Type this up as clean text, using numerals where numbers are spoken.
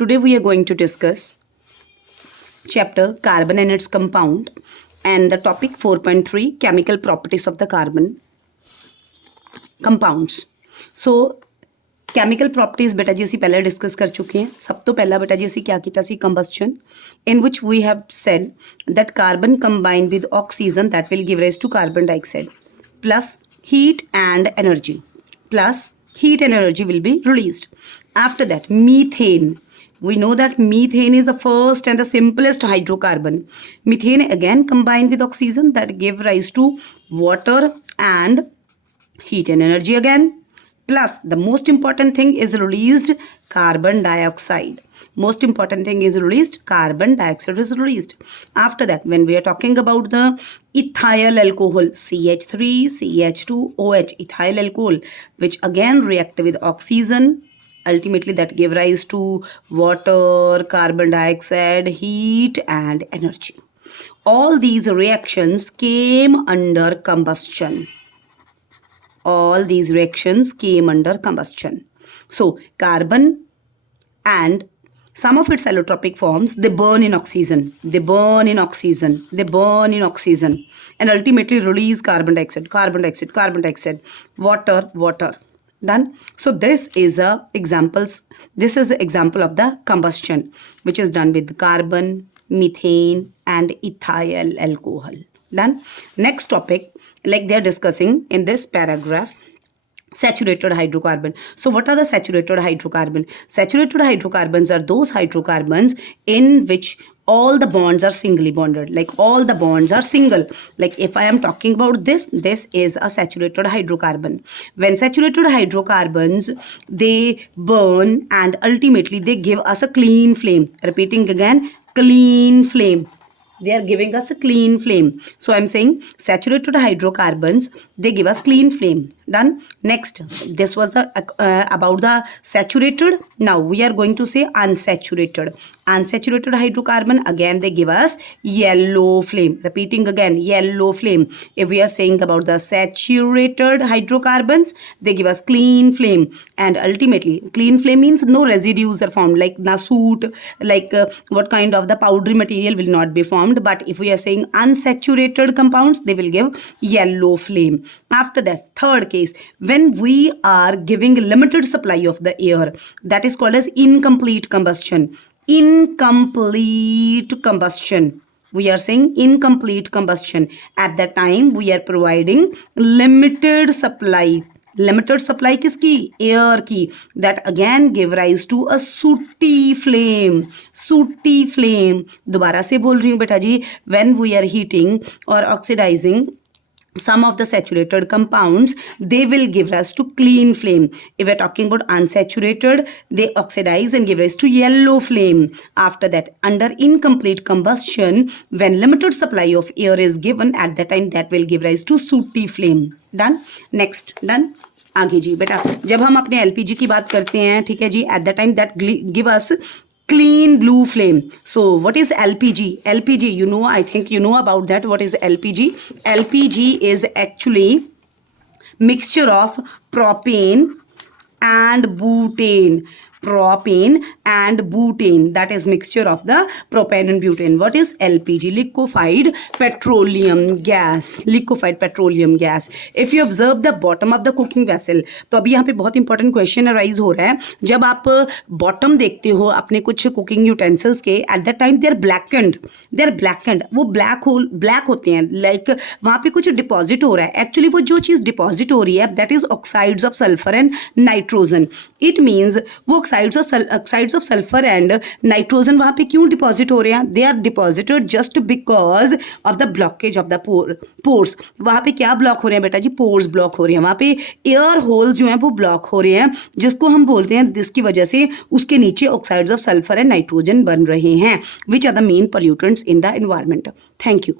Today we are going to discuss chapter carbon and its compound and the topic 4.3 chemical properties of the carbon compounds. So chemical properties बेटा जी असी पहले discuss कर चुके हैं. सब तो पहला बेटा जी असी क्या किया सी combustion, in which we have said that carbon combined with oxygen that will give rise to carbon dioxide plus heat and energy will be released. After that, methane. We know that methane is the first and the simplest hydrocarbon. Methane again combined with oxygen that give rise to water and heat and energy again. Plus the most important thing is released carbon dioxide. Most important thing is released carbon dioxide is released. After that, when we are talking about the ethyl alcohol, CH3, CH2, OH, ethyl alcohol, which again react with oxygen, ultimately that give rise to water, carbon dioxide, heat and energy. All these reactions came under combustion. All these reactions came under combustion. So carbon and some of its allotropic forms, they burn in oxygen, and ultimately release carbon dioxide, water. Done. So this is a example of the combustion which is done with carbon, methane and ethyl alcohol. Done. Next topic, like they are discussing in this paragraph, saturated hydrocarbon. So what are the saturated hydrocarbon? Saturated hydrocarbons are those hydrocarbons in which all the bonds are singly bonded, like all the bonds are single. Like if I am talking about this is a saturated hydrocarbon. When saturated hydrocarbons, they burn and ultimately they give us a clean flame. Repeating again, clean flame. They are giving us a clean flame. So I'm saying saturated hydrocarbons, they give us clean flame. Done. Next, this was the about the saturated. Now we are going to say unsaturated. Unsaturated hydrocarbon, again they give us yellow flame. Repeating again, yellow flame. If we are saying about the saturated hydrocarbons, they give us clean flame. And ultimately, clean flame means no residues are formed, like na soot, like what kind of the powdery material will not be formed. But if we are saying unsaturated compounds, they will give yellow flame. After that, third case, when we are giving limited supply of the air, that is called as incomplete combustion. Incomplete combustion. We are saying incomplete combustion. At that time, we are providing limited supply. Limited supply kiski? Air ki. That again give rise to a sooty flame. Sooty flame. दोबारा से बोल रही हूँ बेटा जी. When we are heating or oxidizing some of the saturated compounds, they will give rise to clean flame. If we're talking about unsaturated, they oxidize and give rise to yellow flame. After that, under incomplete combustion, when limited supply of air is given, at that time that will give rise to sooty flame. Done. Next. Done. आगे जी बेटा, जब हम अपने LPG की बात करते हैं, ठीक है जी, at that time that give us clean blue flame. So what is LPG? LPG, you know, I think you know about that. What is LPG? LPG is actually mixture of propane and butane. Propane and butane, that is mixture of the propane and butane. What is LPG? Liquefied petroleum gas. Liquefied petroleum gas. If you observe the bottom of the cooking vessel, तो अभी यहाँ पे बहुत important question arise हो रहा है. जब आप बॉटम देखते हो अपने कुछ कुकिंग यूटेंसिल्स के, at that time they are blackened. वो ब्लैक होते हैं, लाइक वहाँ पे कुछ डिपॉजिट हो रहा है. एक्चुअली वो जो चीज़ डिपॉजिट हो रही है, that is oxides of sulphur and nitrogen. It means वो oxides of sulphur and nitrogen वहाँ पे क्यों डिपॉजिट हो रहे हैं? They are deposited just because of the blockage of the pores. वहाँ पे क्या ब्लॉक हो रहे हैं बेटा जी? पोर्स ब्लॉक हो रहे हैं. वहाँ पे एयर होल्स जो हैं वो ब्लॉक हो रहे हैं, जिसको हम बोलते हैं, जिसकी वजह से उसके नीचे oxides of sulphur and nitrogen बन रहे हैं, which are the main pollutants in the environment. Thank you.